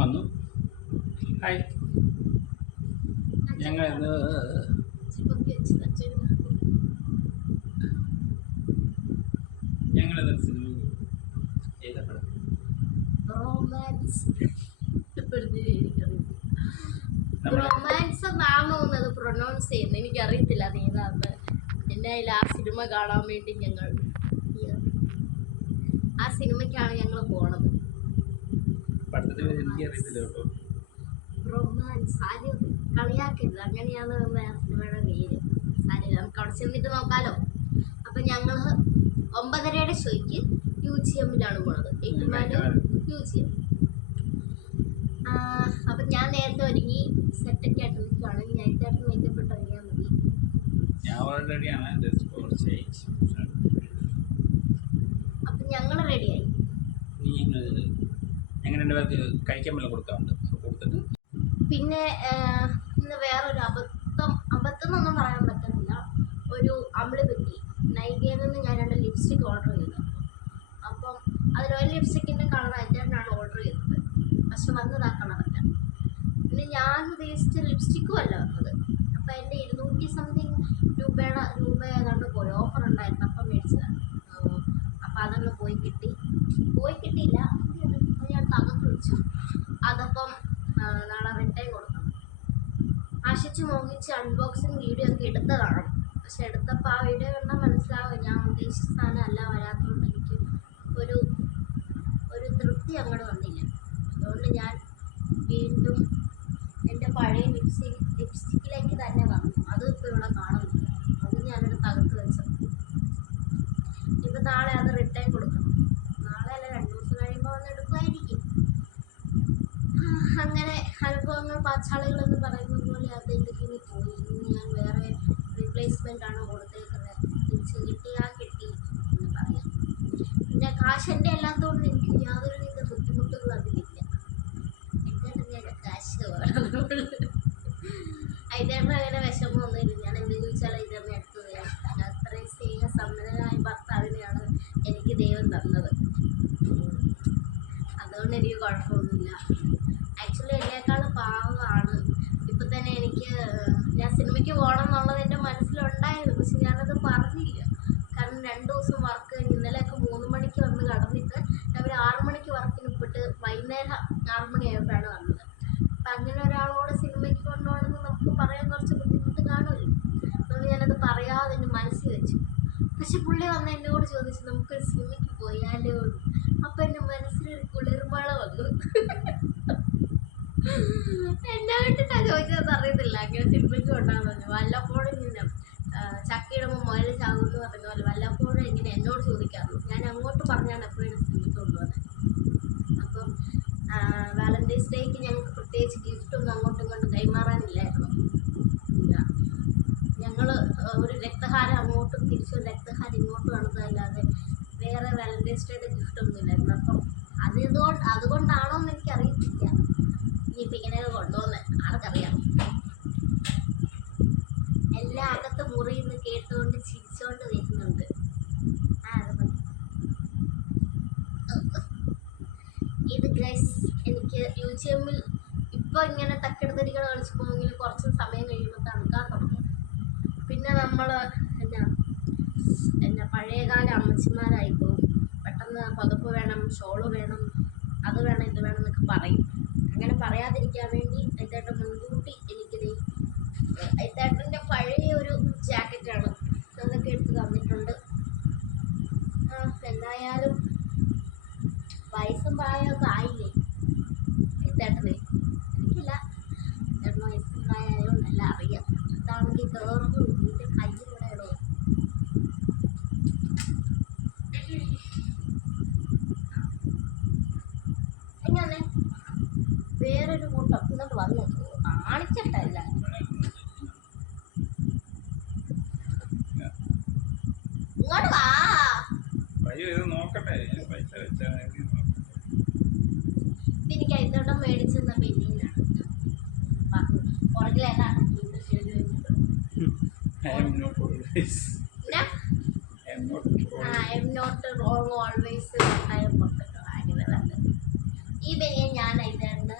വന്നു. ഹായ്, ഞങ്ങളിന്ന് ഏതാ പടം? റൊമാൻസ് എന്നാണോ എന്നത് പ്രൊനൗൺസ് ചെയ്യുന്നത് എനിക്കറിയത്തില്ല അത് ഏതാന്ന്. എൻ്റെ കയ്യിൽ ആ സിനിമ കാണാൻ വേണ്ടി ഞങ്ങൾ ആ സിനിമയ്ക്കാണ് ഞങ്ങൾ പോണത്. റൊമാൻസ് ആരും കളിയാക്കരുത്, അങ്ങനെയാണ് ആ സിനിമയുടെ പേര്. സാരി, നമുക്ക് അവിടെ ചെന്നിട്ട് നോക്കാലോ. അപ്പം ഞങ്ങൾ 9:30 ഷോയ്ക്ക് UGM-ലാണ് പോണത്. UGM. അപ്പം ഞാൻ നേരത്തെ ഒരുങ്ങി സെറ്റൊക്കെ ആയിട്ട് നിൽക്കുകയാണ്. നേരത്തെ മേക്കപ്പ് ഇട്ട് ഒരുങ്ങിയാൽ മതി. അപ്പം ഞങ്ങൾ റെഡിയായി. പിന്നെ ഇന്ന് വേറൊരു അബദ്ധം എന്നൊന്നും പറയാൻ പറ്റുന്നില്ല. ഒരു അമ്പിളി പറ്റി. നൈകയിൽ നിന്ന് ഞാൻ 2 ലിപ്സ്റ്റിക് ഓർഡർ ചെയ്തു. അപ്പം അതിലൊരു ലിപ്സ്റ്റിക്കിൻ്റെ കളർ ആയിട്ടാണ് ഓർഡർ ചെയ്തത്. പക്ഷെ വന്നതാക്കണമല്ല. പിന്നെ ഞാൻ ഉദ്ദേശിച്ച ലിപ്സ്റ്റിക്കും അല്ല വന്നത്. അപ്പം എൻ്റെ 200 സംതിങ് രൂപ ഏതാണ്ട് പോയി. ഓഫർ ഉണ്ടായിരുന്നു, അപ്പം മേടിച്ചതാണ്. അപ്പം അതങ്ങ് പോയി കിട്ടിയില്ല. ഞാൻ തകർത്ത് വിളിച്ചു. അതപ്പം നാളെ റിട്ടേൺ കൊടുക്കണം. ആശിച്ച് മോഹിച്ച് അൺബോക്സിങ് വീഡിയോ ഒക്കെ എടുത്തതാണ്. പക്ഷെ എടുത്തപ്പോൾ ആ വീഡിയോ കണ്ടാൽ മനസ്സിലാവും ഞാൻ ഉദ്ദേശിച്ച സാധനം അല്ല വരാത്തതുകൊണ്ട് എനിക്ക് ഒരു തൃപ്തി അങ്ങോട്ട് വന്നില്ല. അതുകൊണ്ട് ഞാൻ വീണ്ടും എൻ്റെ പഴയ ലിപ്സ്റ്റിക്കിലേക്ക് തന്നെ വന്നു. അത് ഇപ്പോൾ ഇവിടെ കാണുന്നില്ല. അത് ഞാനത് തകർത്ത് വെച്ചത്. ഇപ്പം നാളെ അത് റിട്ടേൺ കൊടുക്കണം. നാളെ അല്ല, 2 ദിവസം കഴിയുമ്പോൾ വന്ന് എടുക്കുമായിരിക്കും. അങ്ങനെ അനുഭവങ്ങൾ പാച്ചാളികളെന്ന് പറയുന്നത് പോലെ അതിൻ്റെ കീഴിൽ പോയി. ഇന്ന് ഞാൻ വേറെ റീപ്ലേസ്മെൻ്റ് ആണ് കൊടുത്തേക്കുന്നത്. തിരിച്ച് കിട്ടിയാൽ കിട്ടി എന്ന് പറയാം. പിന്നെ കാശ് എൻ്റെ അല്ലാത്തതുകൊണ്ട് എനിക്ക് യാതൊരു വിധ ബുദ്ധിമുട്ടുകളും അതിലില്ല. എൻ്റെ കാശ് ഇതേണ്ട അങ്ങനെ വിഷമമൊന്നുമില്ല. ഞാൻ എന്ത് ചോദിച്ചാലും ഇതേമ്മ എടുത്തു തരാം. അത്രയും സ്നേഹസമ്പന്നനായ ഭർത്താവിനെയാണ് എനിക്ക് ദൈവം തന്നത്. അതുകൊണ്ട് എനിക്ക് കുഴപ്പമൊന്നുമില്ല. ആക്ച്വലി എന്നേക്കാളും പാവമാണ്. ഇപ്പം തന്നെ ഞാൻ സിനിമയ്ക്ക് പോകണം എന്നുള്ളത് എൻ്റെ മനസ്സിലുണ്ടായിരുന്നു. പക്ഷെ ഞാനത് പറഞ്ഞില്ല. കാരണം 2 ദിവസം വർക്ക് കഴിഞ്ഞ് ഇന്നലെയൊക്കെ 3 മണിക്ക് വന്ന് കടന്നിട്ട് രാവിലെ 6 മണിക്ക് വർക്കിന് പോയിട്ട് വൈകുന്നേരം 6 മണിയായപ്പോഴാണ് വന്നത്. അപ്പം അങ്ങനെ ഒരാളോട് സിനിമയ്ക്ക് കൊണ്ടുപോകണമെന്ന് നമുക്ക് പറയാൻ കുറച്ച് ബുദ്ധിമുട്ട് കാണുമല്ലോ. അതുകൊണ്ട് ഞാനത് പറയാതെ എൻ്റെ മനസ്സിൽ വെച്ചു. പക്ഷെ പുള്ളി വന്ന് എന്നോട് ചോദിച്ചു നമുക്കൊരു സിനിമയ്ക്ക് പോയാലോ. അപ്പം എൻ്റെ മനസ്സിലൊരു കുളിർമഴ വന്നു. എന്നായിട്ടാ ചോദിച്ചതെന്ന് അറിയത്തില്ല. അങ്ങനെ സിനിമയ്ക്ക് കൊണ്ടാകുന്നു വല്ലപ്പോഴും ഇങ്ങനെ ചക്കയിടുമ്പോൾ മുയൽ ചാകുമെന്ന് പറഞ്ഞ പോലെ വല്ലപ്പോഴും ഇങ്ങനെ എന്നോട് ചോദിക്കാറുള്ളൂ. ഞാൻ അങ്ങോട്ട് പറഞ്ഞാണ് എപ്പോഴും സിനിമയ്ക്ക് കൊണ്ടുപോകുന്നത്. അപ്പം വാലന്റൈൻസ് ഡേക്ക് ഞങ്ങൾക്ക് പ്രത്യേകിച്ച് ഗിഫ്റ്റൊന്നും അങ്ങോട്ടും ഇങ്ങോട്ടും കൈമാറാനില്ലായിരുന്നു. ഞങ്ങൾ ഒരു രക്തഹാരം അങ്ങോട്ടും തിരിച്ചൊരു രക്തഹാരം ഇങ്ങോട്ടും ആണെന്നല്ലാതെ വേറെ വാലന്റൈൻസ് ഡേയുടെ ഗിഫ്റ്റൊന്നും ഇല്ലായിരുന്നു. അപ്പം അതുകൊണ്ടാണോ എന്ന് എനിക്കറിയത്തില്ല. ഇനിയിപ്പോൾ ഇങ്ങനെയൊക്കെ കൊണ്ടുപോകുന്നത് ആർക്കറിയാം. എല്ലാ അകത്ത് മുറിയിൽ നിന്ന് കേട്ടുകൊണ്ട് ചിരിച്ചുകൊണ്ട് വരുന്നുണ്ട്. ഇത് ഗൈസ് എനിക്ക് UGM-ൽ ഇപ്പോൾ ഇങ്ങനെ തക്കെടുത്തടികൾ കളിച്ച് പോകണമെങ്കിൽ കുറച്ച് സമയം കഴിയുമ്പോൾ തണുക്കാൻ തുടങ്ങും. പിന്നെ നമ്മൾ എന്നാ പഴയകാല അമ്മച്ചിമാരായി പോകും. പെട്ടെന്ന് പുതപ്പ് വേണം, ഷോള് വേണം, അത് വേണം, ഇത് വേണം എന്നൊക്കെ പറയും. അങ്ങനെ പറയാതിരിക്കാൻ വേണ്ടി ഐത്തേട്ടൻ മുൻകൂട്ടി എനിക്കിത് ഐത്തേട്ടൻ്റെ പഴയ ഒരു ജാക്കറ്റാണ് അതൊക്കെ എടുത്ത് തന്നിട്ടുണ്ട്. എന്തായാലും വയസ്സും പ്രായമൊക്കെ ആയില്ലേ ഐത്തേട്ടനെ. എനിക്കില്ല, ഐത്തേട്ടന് വയസ്സും പ്രായമായതുകൊണ്ടല്ല, അറിയാം. ഇതാണെങ്കിൽ കയറുന്നു ഇതിൻ്റെ കയ്യിലൂടെ ഇടോ. എങ്ങനെ വേറൊരു കൂട്ടം ഇങ്ങോട്ട് വന്നു കാണിച്ചിട്ടല്ല. ഇങ്ങോട്ട് വാ. എനിക്ക് ഐത്തോട്ടം മേടിച്ചെന്ന പെണ്ണിനാണ് പുറകിലേക്കാണ് ഈ ബനിയൻ ഞാൻ ഐതേട്ടന്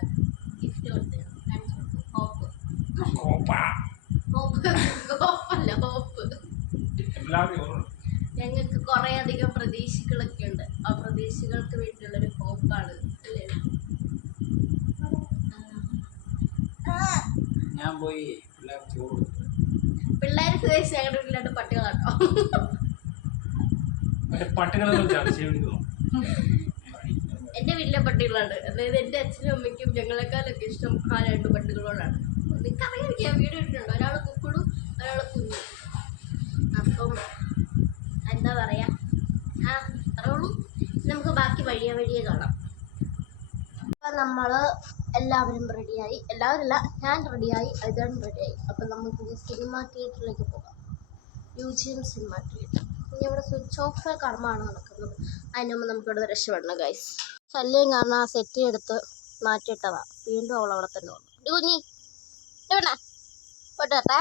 ഞാൻ പോയി പിള്ളേർ ചോറ് കൊടുത്തു. പിള്ളേർക്ക് ഞങ്ങളുടെ വീട്ടിലായിട്ട് പട്ടികളാട്ടോ. മറ്റേ പട്ടികളെല്ലാം ചർച്ച ചെയ്തു. എൻ്റെ വീട്ടിലെ പട്ടികളാണ്. അതായത് എൻ്റെ അച്ഛനും അമ്മയ്ക്കും ഞങ്ങളെക്കാളൊക്കെ ഇഷ്ടം ആ 2 പട്ടികളോടാണ്. നിനക്കറിയാം വീഡിയോ ഇട്ടിട്ടുണ്ട്. ഒരാൾ കുക്കുടും ഒരാൾ കുഞ്ഞും. അപ്പം എന്താ പറയാ, അത്രേ ഉള്ളൂ. നമുക്ക് ബാക്കി വഴിയെ കാണാം. അപ്പം നമ്മൾ എല്ലാവരും റെഡിയായി. എല്ലാവരല്ല, ഞാൻ റെഡിയായി, അതാണ് റെഡിയായി. അപ്പം നമുക്ക് സിനിമ തിയേറ്ററിലേക്ക് പോകാം. UGM cinema theatre. ഇനി ഇവിടെ സ്വിച്ച് ഓഫ് കർമ്മമാണ് നടക്കുന്നത്. അതിന് മുമ്പ് നമുക്കിവിടെ രക്ഷപ്പെടണം ഗൈസ്. ശല്യം കാരണം ആ സെറ്റ് എടുത്ത് മാറ്റിയിട്ടതാ. വീണ്ടും അവൾ അവിടെ തന്നെ വന്നു. കുഞ്ഞി എവിടെ പോയിട്ട് വരട്ടെ.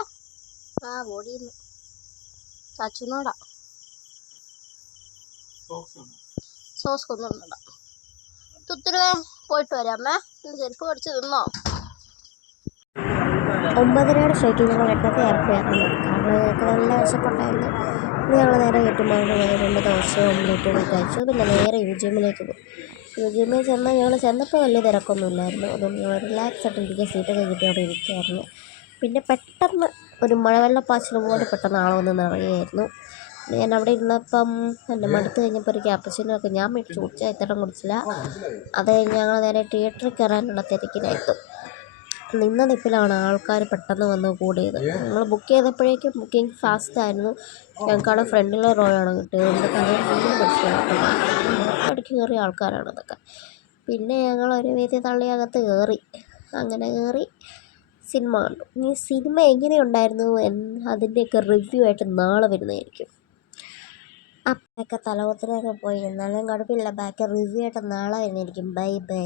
ഓടിയിരുന്നു ചാച്ചുനോടാ. സോസ് കൊന്നുണ്ടാ. തുത്തുരുവേ പോയിട്ട് വരാമേ. ചെരുപ്പ് കടിച്ച് തിന്നോ? 9:30 ഷോയ്ക്ക് ഞങ്ങൾ 8:30 ആയപ്പോഴായിരുന്നു. കാരണം ഞങ്ങൾക്ക് നല്ല വിശപ്പുണ്ടായിരുന്നു. ഇനി ഞങ്ങൾ നേരെ കെട്ടുമ്പോൾ 2 ദോശയും ഓംലേറ്റും കഴിച്ചു. പിന്നെ നേരെ UGMലേക്ക് പോയി. UGMയിൽ ഞങ്ങൾ ചെന്നപ്പോൾ വലിയ തിരക്കൊന്നുമില്ലായിരുന്നു. അതുകൊണ്ട് ഞങ്ങൾ റിലാക്സ് ആയിട്ട് ഇരിക്കുക, സീറ്റൊക്കെ കിട്ടി അവിടെ ഇരിക്കുകയായിരുന്നു. പിന്നെ പെട്ടെന്ന് ഒരു മഴവെള്ളപ്പാച്ചിൽ പോലെ പെട്ടെന്ന് ആളൊന്ന് നിറയുകയായിരുന്നു. ഞാൻ അവിടെ ഇരുന്നപ്പം എൻ്റെ മടുത്ത് കഴിഞ്ഞപ്പോൾ ഒരു ക്യാപ്പച്ചിനൊക്കെ ഞാൻ മേടിച്ചു കുടിച്ചാൽ ഇത്തരം കുടിച്ചില്ല. അത് കഴിഞ്ഞ് ഞങ്ങൾ നേരെ തിയേറ്ററിൽ കയറാനുള്ള തിരക്കിനായിരുന്നു. നിന്ന നിപ്പിലാണ് ആൾക്കാർ പെട്ടെന്ന് വന്ന് കൂടിയത്. ഞങ്ങൾ ബുക്ക് ചെയ്തപ്പോഴേക്കും ബുക്കിംഗ് ഫാസ്റ്റ് ആയിരുന്നു. ഞങ്ങൾക്കാണ് ഫ്രണ്ടിലെ റോ ആണ് കിട്ടിയത്. അതുകൊണ്ട് കാര്യം വീണ്ടും പഠിച്ചു കയറിയ ആൾക്കാരാണ് അതൊക്കെ. പിന്നെ ഞങ്ങൾ ഒരു വീതി തള്ളി അകത്ത് കയറി. അങ്ങനെ കയറി സിനിമ കണ്ടു. ഈ സിനിമ എങ്ങനെയുണ്ടായിരുന്നു അതിൻ്റെയൊക്കെ റിവ്യൂ ആയിട്ട് നാളെ വരുന്നതായിരിക്കും. അപ്പൊക്കെ തലകുത്തിനൊക്കെ പോയി. എന്നാലും കുഴപ്പമില്ല. ബാക്കി റിവ്യൂ ആയിട്ട് നാളെ വരുന്നതായിരിക്കും. Bye bye.